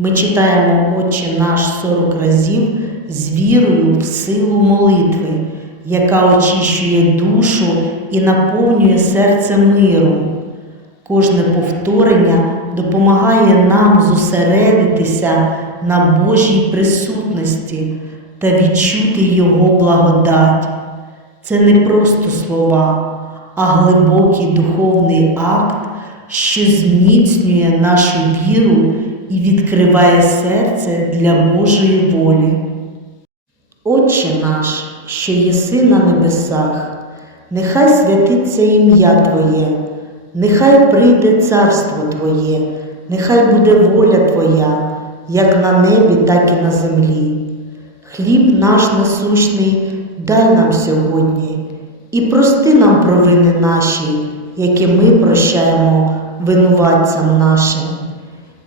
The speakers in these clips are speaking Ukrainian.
Ми читаємо Отче наш 40 разів з вірою в силу молитви, яка очищує душу і наповнює серце миром. Кожне повторення допомагає нам зосередитися на Божій присутності та відчути Його благодать. Це не просто слова, а глибокий духовний акт, що зміцнює нашу віру і відкриває серце для Божої волі. Отче наш, що єси на небесах, нехай святиться ім'я Твоє, нехай прийде царство Твоє, нехай буде воля Твоя, як на небі, так і на землі. Хліб наш насущний дай нам сьогодні і прости нам провини наші, які ми прощаємо винуватцям нашим.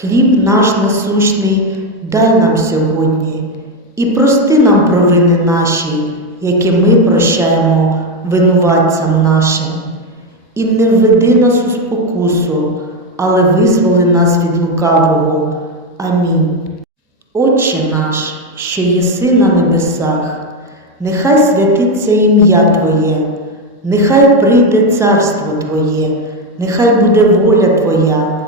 Хліб наш насущний дай нам сьогодні і прости нам провини наші, які ми прощаємо винуватцям нашим. І не введи нас у спокусу, але визволи нас від лукавого. Амінь. Отче наш, що єси на небесах, нехай святиться ім'я Твоє, нехай прийде царство Твоє, нехай буде воля Твоя,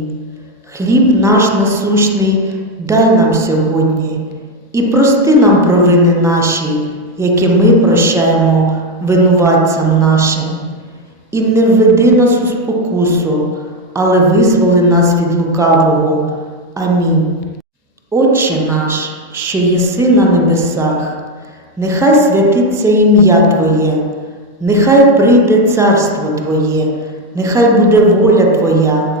Хліб наш насущний дай нам сьогодні і прости нам провини наші, які ми прощаємо винуватцям нашим. І не введи нас у спокусу, але визволи нас від лукавого. Амінь. Отче наш, що єси на небесах, нехай святиться ім'я Твоє, нехай прийде царство Твоє, нехай буде воля Твоя,